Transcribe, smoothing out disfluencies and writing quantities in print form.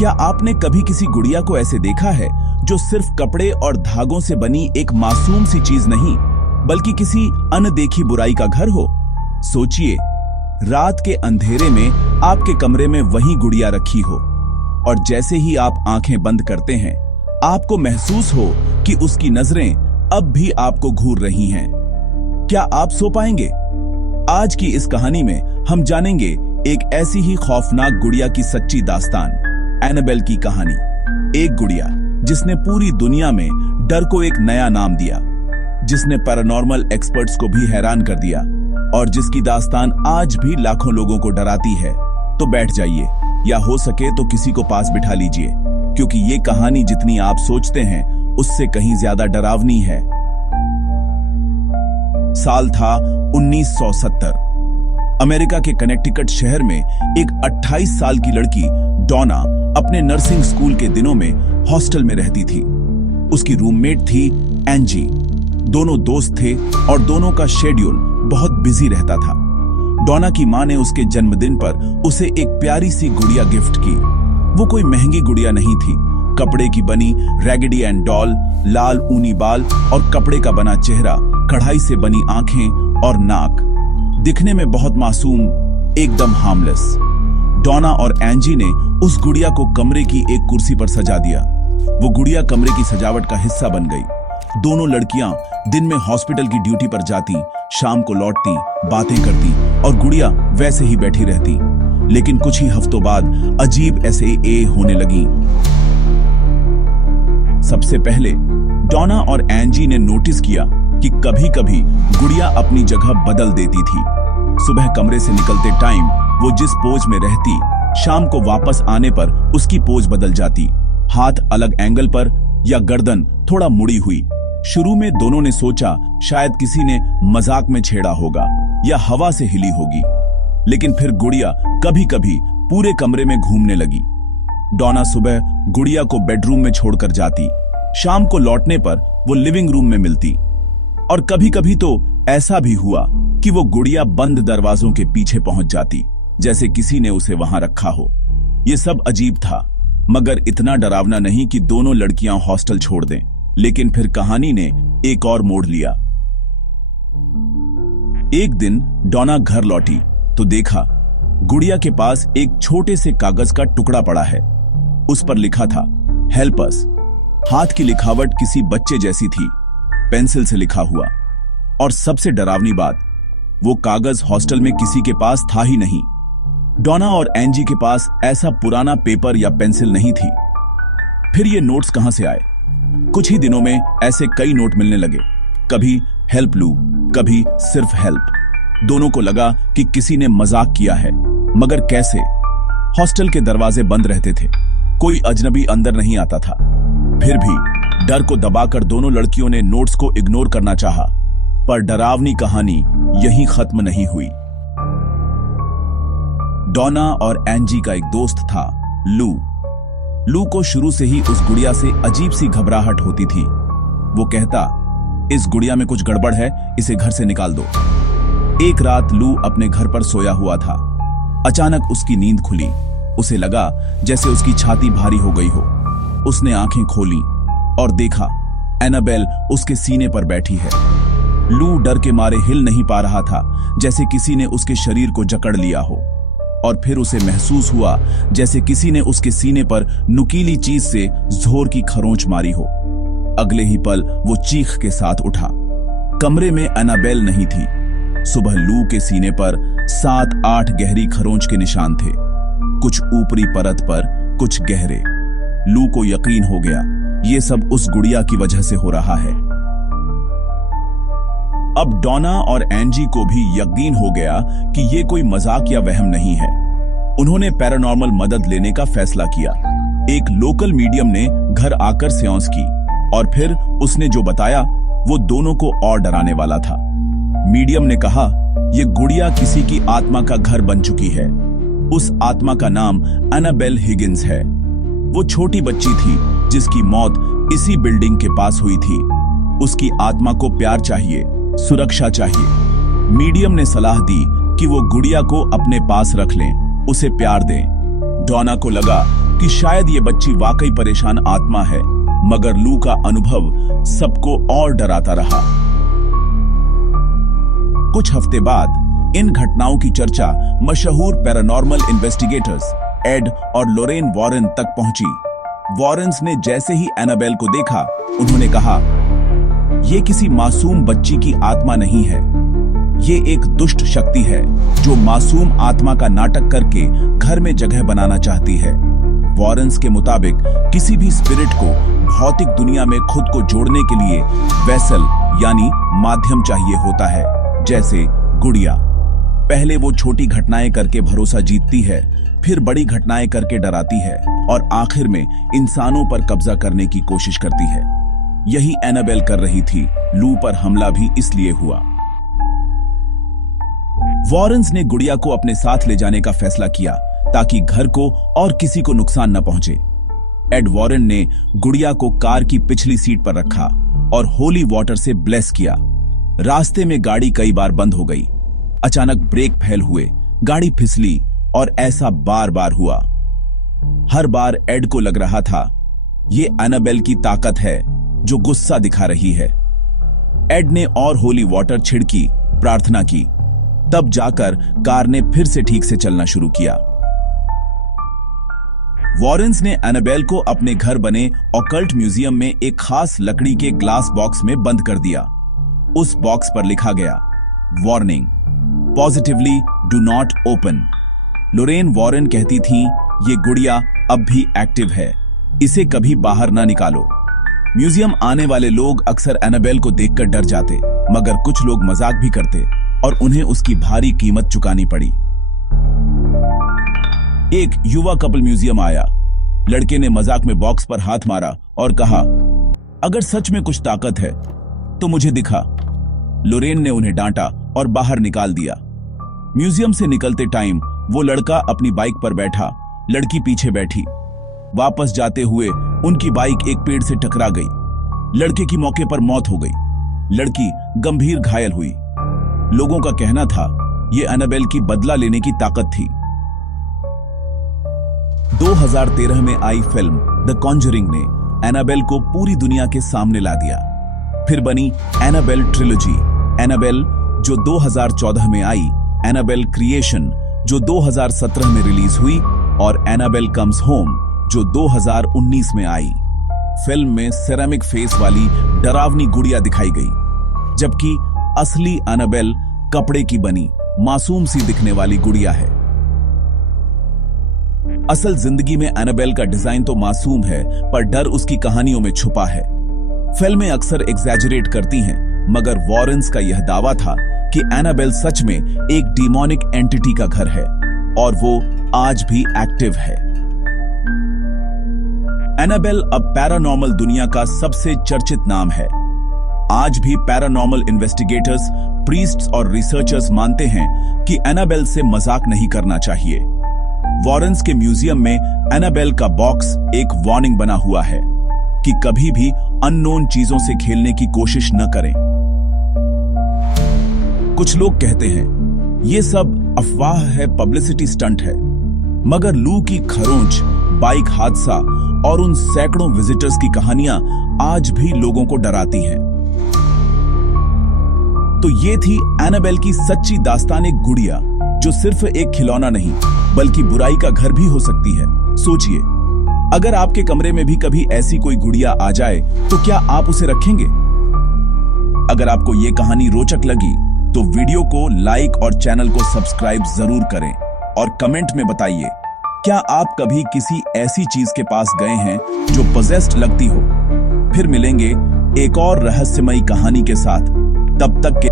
क्या आपने कभी किसी गुड़िया को ऐसे देखा है जो सिर्फ कपड़े और धागों से बनी एक मासूम सी चीज नहीं, बल्कि किसी अनदेखी बुराई का घर हो? सोचिए, रात के अंधेरे में आपके कमरे में वही गुड़िया रखी हो और जैसे ही आप आंखें बंद करते हैं, आपको महसूस हो कि उसकी नजरें अब भी आपको घूर रही हैं। क्या आप सो पाएंगे? आज की इस कहानी में हम जानेंगे एक ऐसी ही खौफनाक गुड़िया की सच्ची दास्तान, एनाबेल की कहानी। एक गुड़िया जिसने पूरी दुनिया में डर को एक नया नाम दिया, जिसने पैरानॉर्मल एक्सपर्ट्स को भी हैरान कर दिया और जिसकी दास्तान आज भी लाखों लोगों को डराती है। तो बैठ जाइए, या हो सके तो किसी को पास बिठा लीजिए, क्योंकि ये कहानी जितनी आप सोचते हैं उससे कहीं ज्यादा डरावनी है। साल था 1970। अमेरिका के कनेक्टिकट शहर में एक 28 साल की लड़की डॉना अपने नर्सिंग स्कूल के दिनों में हॉस्टल में रहती थी। उसकी रूममेट थी एंजी। दोनों दोस्त थे और दोनों का शेड्यूल बहुत बिजी रहता था। डॉना की मां ने उसके जन्मदिन पर उसे एक प्यारी सी गुड़िया गिफ्ट की। वो कोई महंगी गुड़िया नहीं थी, कपड़े की बनी रैगडी एंड डॉल, लाल ऊनी बाल और कपड़े का बना चेहरा, कढ़ाई से बनी आंखें और नाक, दिखने में बहुत मासूम, एकदम हार्मलेस। डॉना और एंजी ने उस गुड़िया को कमरे की एक कुर्सी पर सजा दिया। वो गुड़िया कमरे की सजावट का हिस्सा बन गई। दोनों लड़कियां दिन में हॉस्पिटल की ड्यूटी पर जाती, शाम को लौटती, बातें करती और गुड़िया वैसे ही बैठी रहती। लेकिन कुछ ही हफ्तों बाद अजीब ऐसे होने लगी। सबसे पहले डॉना और एंजी ने नोटिस किया कि कभी-कभी गुड़िया अपनी जगह बदल देती थी। सुबह कमरे से निकलते टाइम वो जिस पोज में रहती, शाम को वापस आने पर उसकी पोज बदल जाती, हाथ अलग एंगल पर या गर्दन थोड़ा मुड़ी हुई। शुरू में दोनों ने सोचा शायद किसी ने मजाक में छेड़ा होगा या हवा से हिली होगी, लेकिन फिर गुड़िया कभी-कभी पूरे कमरे में घूमने लगी। डॉना सुबह गुड़िया को बेडरूम में छोड़कर जाती, शाम को लौटने पर वो लिविंग रूम में मिलती। और कभी-कभी तो ऐसा भी हुआ कि वो गुड़िया बंद दरवाजों के पीछे पहुंच जाती, जैसे किसी ने उसे वहां रखा हो। ये सब अजीब था, मगर इतना डरावना नहीं कि दोनों लड़कियां हॉस्टल छोड़ दें। लेकिन फिर कहानी ने एक और मोड़ लिया। एक दिन डॉना घर लौटी तो देखा गुड़िया के पास एक छोटे से कागज का टुकड़ा पड़ा है। उस पर लिखा था हेल्प अस। हाथ की लिखावट किसी बच्चे जैसी थी, पेंसिल से लिखा हुआ। और सबसे डरावनी बात, वो कागज हॉस्टल में किसी के पास था ही नहीं। डॉना और एंजी के पास ऐसा पुराना पेपर या पेंसिल नहीं थी। फिर ये नोट्स कहां से आए? कुछ ही दिनों में ऐसे कई नोट मिलने लगे, कभी हेल्प लू, कभी सिर्फ हेल्प। दोनों को लगा कि किसी ने मजाक किया है, मगर कैसे? हॉस्टल के दरवाजे बंद रहते थे, कोई अजनबी अंदर नहीं आता था। फिर भी डर को दबाकर दोनों लड़कियों ने नोट्स को इग्नोर करना चाहा, पर डरावनी कहानी यहीं खत्म नहीं हुई। डॉना और एंजी का एक दोस्त था, लू। लू को शुरू से ही उस गुड़िया से अजीब सी घबराहट होती थी। वो कहता, इस गुड़िया में कुछ गड़बड़ है, इसे घर से निकाल दो। एक रात लू अपने घर पर सोया हुआ था। अचानक उसकी नींद खुली। उसे लगा जैसे उसकी छाती भारी हो गई हो। उसने आंखें खोली और देखा एनाबेल उसके सीने पर बैठी है। लू डर के मारे हिल नहीं पा रहा था, जैसे किसी ने उसके शरीर को जकड़ लिया हो। और फिर उसे महसूस हुआ जैसे किसी ने उसके सीने पर नुकीली चीज से जोर की खरोंच मारी हो। अगले ही पल वो चीख के साथ उठा। कमरे में एनाबेल नहीं थी। सुबह लू के सीने पर 7-8 गहरी खरोंच के निशान थे, कुछ ऊपरी परत पर, कुछ गहरे। लू को यकीन हो गया ये सब उस गुड़िया की वजह से हो रहा है। अब डॉना और एंजी को भी यकीन हो गया कि ये कोई मजाक या वहम नहीं है। उन्होंने पैरानॉर्मल मदद लेने का फैसला किया। एक लोकल मीडियम ने घर आकर सेंस की और फिर उसने जो बताया वो दोनों को और डराने वाला था। मीडियम ने कहा ये गुड़िया किसी की आत्मा का घर बन चुकी है। उस आत्मा का नाम एनाबेल हिगिंस है। वो छोटी बच्ची थी जिसकी मौत इसी बिल्डिंग के पास हुई थी। उसकी आत्मा को प्यार चाहिए, सुरक्षा चाहिए। मीडियम ने सलाह दी कि वो गुड़िया को अपने पास रख लें, उसे प्यार दें। डॉना को लगा कि शायद ये बच्ची वाकई परेशान आत्मा है, मगर लू का अनुभव सबको और डराता रहा। कुछ हफ्ते बाद इन घटनाओं की चर्चा मशहूर पैरानॉर्मल इन्वेस्टिगेटर्स एड और लोरेन वॉरेन तक पहुंची। वॉरेन्स ने जैसे ही एनाबेल को देखा, उन्होंने कहा, यह किसी मासूम बच्ची की आत्मा नहीं है, ये एक दुष्ट शक्ति है जो मासूम आत्मा का नाटक करके घर में जगह बनाना चाहती है। वॉरेन्स के मुताबिक किसी भी स्पिरिट को भौतिक दुनिया में खुद को जोड़ने के लिए वेसल यानी माध्यम चाहिए होता है, जैसे गुड़िया। पहले वो छोटी घटनाएं करके भरोसा जीतती है, फिर बड़ी घटनाएं करके डराती है और आखिर में इंसानों पर कब्जा करने की कोशिश करती है। यही एनाबेल कर रही थी। लू पर हमला भी इसलिए हुआ। वॉरेन्स ने गुड़िया को अपने साथ ले जाने का फैसला किया ताकि घर को और किसी को नुकसान न पहुंचे। एड वॉरेन ने गुड़िया को कार की पिछली सीट पर रखा और होली वाटर से ब्लेस किया। रास्ते में गाड़ी कई बार बंद हो गई। अचानक ब्रेक फेल हुए, गाड़ी फिसली और ऐसा बार बार हुआ। हर बार एड को लग रहा था ये एनाबेल की ताकत है जो गुस्सा दिखा रही है। एड ने और होली वाटर छिड़की, प्रार्थना की, तब जाकर कार ने फिर से ठीक से चलना शुरू किया। वॉरेन्स ने एनाबेल को अपने घर बने ऑकल्ट म्यूजियम में एक खास लकड़ी के ग्लास बॉक्स में बंद कर दिया। उस बॉक्स पर लिखा गया, warning, positively do not open. Lorraine Warren कहती थीं, ये गुड़िया अब भी एक्टिव है, इसे कभी बाहर ना निकालो। म्यूजियम आने वाले लोग अक्सर एनाबेल को देखकर डर जाते, मगर कुछ लोग मजाक भी करते और उन्हें उसकी भारी कीमत चुकानी पड़ी। एक युवा कपल म्यूजियम आया। लड़के ने मजाक में बॉक्स पर हाथ मारा और कहा, अगर सच में कुछ ताकत है तो मुझे दिखा। लोरेन ने उन्हें डांटा और बाहर निकाल दिया। म्यूजियम से निकलते टाइम वो लड़का अपनी बाइक पर बैठा, लड़की पीछे बैठी। वापस जाते हुए उनकी बाइक एक पेड़ से टकरा गई। लड़के की मौके पर मौत हो गई, लड़की गंभीर घायल हुई। लोगों का कहना था यह एनाबेल की बदला लेने की ताकत थी। 2013 में आई फिल्म द कॉन्जरिंग ने एनाबेल को पूरी दुनिया के सामने ला दिया। फिर बनी एनाबेल ट्रिलॉजी, एनाबेल जो 2014 में आई, एनाबेल क्रिएशन जो 2017 में रिलीज हुई और एनाबेल कम्स होम जो 2019 में आई। फिल्म में सेरामिक फेस वाली डरावनी गुड़िया दिखाई गई, जबकि असली एनाबेल कपड़े की बनी मासूम सी दिखने वाली गुड़िया है। असल जिंदगी में एनाबेल का डिजाइन तो मासूम है, पर डर उसकी कहानियों में छुपा है। फिल्में अक्सर एग्जैजरेट करती हैं, मगर वॉरेन्स का यह दावा था कि एनाबेल सच में एक डिमोनिक एंटिटी का घर है और वो आज भी एक्टिव है। एनाबेल अब पैरानॉर्मल दुनिया का सबसे चर्चित नाम है। आज भी पैरानॉर्मल इन्वेस्टिगेटर्स, प्रीस्ट्स और रिसर्चर्स मानते हैं कि एनाबेल से मजाक नहीं करना चाहिए। वॉरेन्स के म्यूजियम में एनाबेल का बॉक्स एक वार्निंग बना हुआ है कि कभी भी अननोन चीजों से खेलने की कोशिश न करें। कुछ लोग कहते हैं ये सब अफवाह है, पब्लिसिटी स्टंट है, मगर लू की खरोंच, बाइक हादसा और उन सैकड़ों विजिटर्स की कहानियां आज भी लोगों को डराती हैं। तो ये थी एनाबेल की सच्ची दास्तान, गुड़िया जो सिर्फ एक खिलौना नहीं बल्कि बुराई का घर भी हो सकती है। सोचिए, अगर आपके कमरे में भी कभी ऐसी कोई गुड़िया आ जाए तो क्या आप उसे रखेंगे? अगर आपको ये कहानी रोचक लगी तो वीडियो को लाइक और चैनल को सब्सक्राइब जरूर करें और कमेंट में बताइए, क्या आप कभी किसी ऐसी चीज के पास गए हैं जो पजेस्ड लगती हो? फिर मिलेंगे एक और रहस्यमयी कहानी के साथ। तब तक के